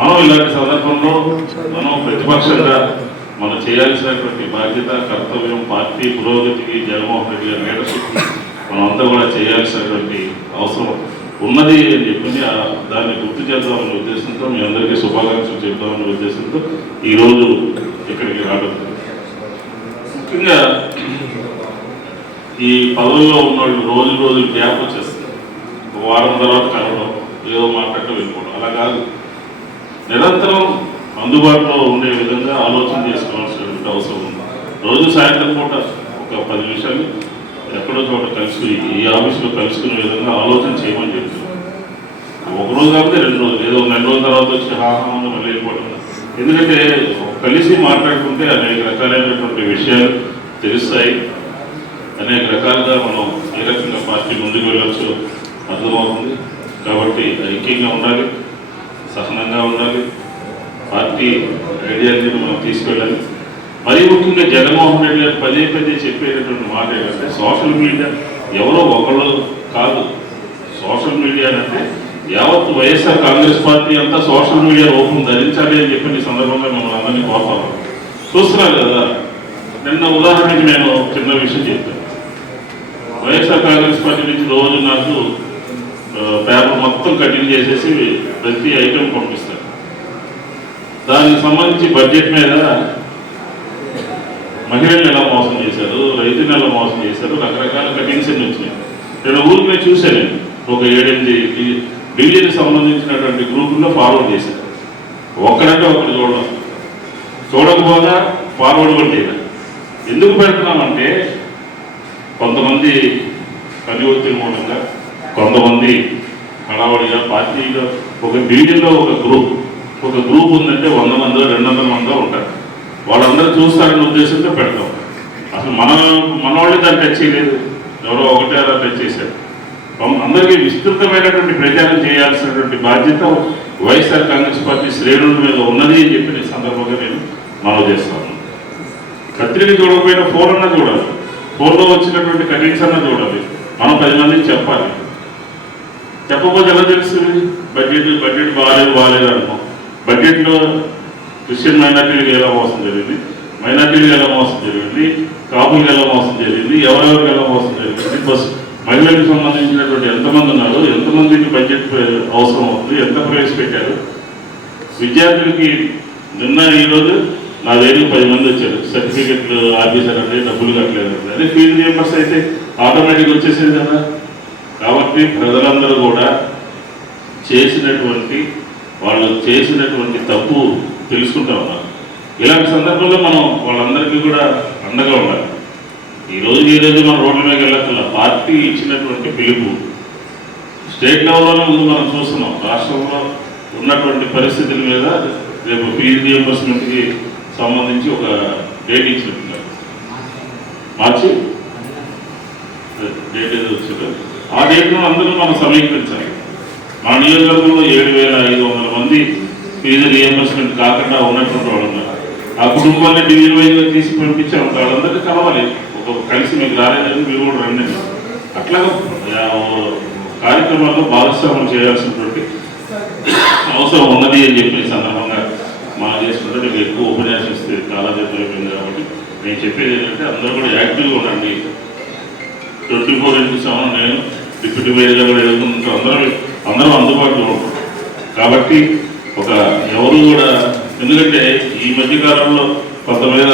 మనం ఇలాంటి సందర్భంలో మనం ప్రతిపక్షంగా మనం చేయాల్సినటువంటి బాధ్యత, కర్తవ్యం, పార్టీ పురోగతికి జగన్మోహన్ రెడ్డి గారి లీడర్షిప్ మనం అంతా కూడా చేయాల్సినటువంటి అవసరం ఉన్నది అని చెప్పి దాన్ని గుర్తు చేద్దామనే ఉద్దేశంతో మీ అందరికీ శుభాకాంక్షలు చెప్తామనే ఉద్దేశంతో ఈరోజు ఇక్కడికి రావడం. ముఖ్యంగా ఈ పదవుల్లో ఉన్న రోజు గ్యాప్ వచ్చేస్తుంది. ఒక వారం తర్వాత కలవడం, ఏదో మాట్లాడటం వెళ్ళిపోవడం అలా కాదు. నిరంతరం అందుబాటులో ఉండే విధంగా ఆలోచన చేసుకోవాల్సినటువంటి అవసరం ఉంది. రోజు సాయంత్రం పూట ఒక 10 నిమిషాలు ఎక్కడో చోట కలిసి ఈ ఆఫీసులో కలుసుకునే విధంగా ఆలోచన చేయమని చెప్తున్నాం. ఒకరోజు కాకపోతే 2 రోజులు, ఏదో 2 రోజుల తర్వాత వచ్చి హాహాన్ని మళ్ళీ వెళ్ళిపోవడం. ఎందుకంటే కలిసి మాట్లాడుకుంటే అనేక రకాలైనటువంటి విషయాలు తెలుస్తాయి. అనేక రకాలుగా మనం ఏ రకంగా పార్టీ ముందుకు వెళ్ళొచ్చో అర్థమవుతుంది. కాబట్టి ఐక్యంగా ఉండాలి, సహనంగా ఉండాలి, పార్టీ ఐడియాలజీని మనం తీసుకెళ్ళాలి. మరీ ముఖ్యంగా జగన్మోహన్ రెడ్డి గారు పదే చెప్పేటటువంటి మాట ఏంటంటే సోషల్ మీడియా ఎవరో ఒకళ్ళు కాదు. సోషల్ మీడియా అంటే యావత్ వైఎస్ఆర్ కాంగ్రెస్ పార్టీ అంతా సోషల్ మీడియా రూపం ధరించాలి అని చెప్పి ఈ సందర్భంగా మనం అందరినీ కోరుతాం. చూస్తున్నారు కదా, నిన్న ఉదాహరణకి నేను చిన్న విషయం చెప్పాను. వైఎస్ఆర్ కాంగ్రెస్ పార్టీ నుంచి రోజు నాకు పేపర్ మొత్తం కటింగ్ చేసేసి ప్రతి ఐటెం పంపిస్తారు. దానికి సంబంధించి బడ్జెట్ మీద మహిళలను ఎలా మోసం చేశారు, రైతులను ఎలా మోసం చేశారు, రకరకాల కటింగ్స్ అన్ని వచ్చినాయి. నేను ఊరికి చూశాను. ఒక 7-8 బిలియన్ సంబంధించినటువంటి గ్రూపుల్లో ఫార్వర్డ్ చేశారు. ఒక్కడంటే ఒకటి చూడకపోగా ఫార్వర్డ్ కూడా చేయలేదు. ఎందుకు పెడుతున్నామంటే కొంతమంది పని ఒత్తిడి మూలంగా, కొంతమంది హడావడిగా పార్టీలో ఒక డివిజన్లో ఒక గ్రూప్ ఉందంటే 100 మందో 200 మందో ఉంటారు. వాళ్ళందరూ చూస్తారనే ఉద్దేశంతో పెడతాం. అసలు మన వాళ్ళే దాన్ని టచ్ చేయలేదు, ఎవరో ఒకటే అలా టచ్ చేశారు. అందరికీ విస్తృతమైనటువంటి ప్రచారం చేయాల్సినటువంటి బాధ్యత వైఎస్ఆర్ కాంగ్రెస్ పార్టీ శ్రేణుల మీద ఉన్నది అని చెప్పి సందర్భంగా నేను మనవి చేస్తాను. పత్రిక చూడకపోయినా ఫోన్ అన్నా చూడాలి, ఫోన్లో వచ్చినటువంటి కటింగ్స్ అన్నా చూడాలి. మనం 10 మందికి చెప్పాలి. చెప్పకపోతే ఎలా తెలుస్తుంది? బడ్జెట్ బాగాలేదు అనుకో. బడ్జెట్లో క్రిస్టియన్ మైనార్టీలకు ఎలా మోసం జరిగింది, మైనార్టీలకు ఎలా మోసం జరిగింది, కాపులకు ఎలా మోసం జరిగింది, ఎవరెవరికి ఎలా మోసం జరిగింది, మహిళలకు సంబంధించినటువంటి ఎంతమంది ఉన్నారు, ఎంతమందికి బడ్జెట్ అవసరం అవుతుంది, ఎంత ప్రవేశపెట్టారు, విద్యార్థులకి నిన్న ఈరోజు నా దగ్గరికి 10 మంది వచ్చారు. సర్టిఫికెట్లు ఆఫీసర్ అంటే డబ్బులు కట్టలేదు. అదే ఫీజు రియంబర్స్ అయితే ఆటోమేటిక్గా వచ్చేసేది కదా. కాబట్టి ప్రజలందరూ కూడా వాళ్ళు చేసినటువంటి తప్పు తెలుసుకుంటా ఉన్నారు. ఇలాంటి సందర్భంలో మనం వాళ్ళందరికీ కూడా అండగా ఉండాలి. ఈరోజు మనం రోడ్ల మీద వెళ్ళక్కర్లా. పార్టీ ఇచ్చినటువంటి పిలుపు స్టేట్ లెవెల్లోనే ముందు మనం చూస్తున్నాం. రాష్ట్రంలో ఉన్నటువంటి పరిస్థితుల మీద రేపు ఫీజు రియంబర్స్మెంట్కి సంబంధించి ఒక డేట్ ఇచ్చినట్టున్నారు. మార్చి డేట్ ఏదో వచ్చారు. ఆ డేట్ను అందరూ మనం సమీకరించాలి. మన నియోజకవర్గంలో 7,500 మంది ఫీజు రియంబర్స్మెంట్ కాకుండా ఉన్నటువంటి వాళ్ళు ఉన్నారు. ఆ కుటుంబాన్ని డివిజన్ వైజ్గా తీసి పంపించాము. వాళ్ళందరికీ కలవాలి. కలిసి మీకు రాలేదని మీరు కూడా రండి. అట్లాగా కార్యక్రమాల్లో భాగస్వామ్యం చేయాల్సినటువంటి అవసరం ఉన్నది అని చెప్పి సందర్భంగా మనం చేసుకుంటే మీకు ఎక్కువ ఉపన్యాసం ఇస్తే కాలాజీతం అయిపోయింది. కాబట్టి నేను చెప్పేది ఏంటంటే అందరూ కూడా యాక్టివ్గా ఉండండి. 24/7 నేను డిప్యూటీ మేయర్గా కూడా ఎదుర్కొంటూ అందరం అందుబాటులో ఉంటాం. కాబట్టి ఎవరు కూడా, ఎందుకంటే ఈ మధ్యకాలంలో కొంత మీద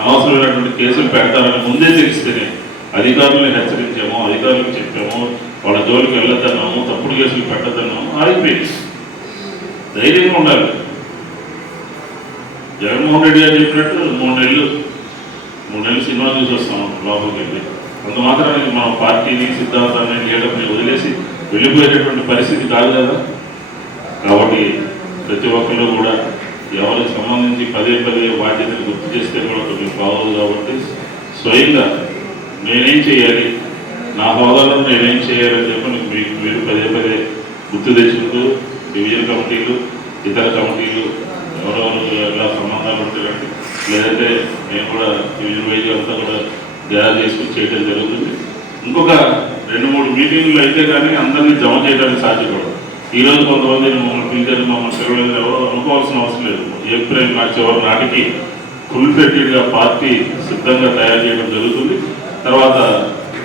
అనవసరమైనటువంటి కేసులు పెడతారని ముందే తెలిస్తేనే అధికారులను హెచ్చరించాము, అధికారులకు చెప్పాము, వాళ్ళ జోలికి వెళ్ళొద్దన్నాము, తప్పుడు కేసులు పెట్టద్దన్నాము. ఆగిపోయింది. ధైర్యంగా ఉండాలి. జగన్మోహన్ రెడ్డి గారు చెప్పినట్టు 3 నెలలు సినిమా చూసి వస్తాము లోపలికి వెళ్ళి. అంత మాత్రానికి మనం పార్టీని, సిద్ధాంతాన్ని, లీడర్ని వదిలేసి వెళ్ళిపోయేటటువంటి పరిస్థితి కాదు కదా. కాబట్టి ప్రతి ఒక్కరు కూడా ఎవరికి సంబంధించి పదే బాధ్యతను గుర్తు చేస్తే కూడా మీకు బాగోదు. కాబట్టి స్వయంగా నేనేం చేయాలి, నా హోదాలో నేనేం చేయాలని చెప్పి మీరు పదే గుర్తు తెచ్చుకుంటూ డివిజన్ కమిటీలు, ఇతర కమిటీలు ఎవరెవరు ఎలా సంబంధాలు ఉంటాయండి, లేదంటే నేను కూడా డివిజన్ వైజ్ అంతా కూడా తయారు చేసుకుని చేయడం జరుగుతుంది. ఇంకొక 2-3 మీటింగ్లు అయితే కానీ అందరినీ జమ చేయడానికి సాధ్యపడదు. ఈరోజు కొంతమంది పిలిచారు మమ్మల్ని పిలవలేదు ఎవరో అనుకోవాల్సిన అవసరం లేదు. ఏప్రిల్ నా చివరి నాటికి ఫుల్ ఫ్లెడ్జెడ్గా పార్టీ సిద్ధంగా తయారు చేయడం జరుగుతుంది. తర్వాత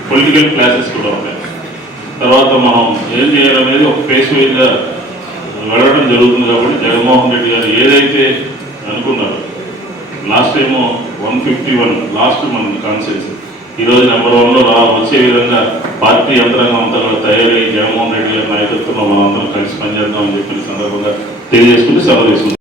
పొలిటికల్ క్లాసెస్ కూడా ఉంటాయి. తర్వాత మనం ఏం చేయాలనేది ఒక ఫేస్ వైజ్గా వెళ్ళడం జరుగుతుంది. కాబట్టి జగన్మోహన్ రెడ్డి గారు ఏదైతే అనుకున్నారో లాస్ట్ టైము 151 లాస్ట్ మన కాన్స్టిట్యూన్సీ ఈరోజు నెంబర్ 1లో వచ్చే విధంగా పార్టీ యంత్రాంగం అంతా కూడా తయారై జగన్మోహన్ రెడ్డి గారి నాయకత్వంలో మనం అందరం కలిసి పనిచేద్దామని చెప్పిన సందర్భంగా తెలియజేసుకుంటే సెలవు తీసుకుంటాం.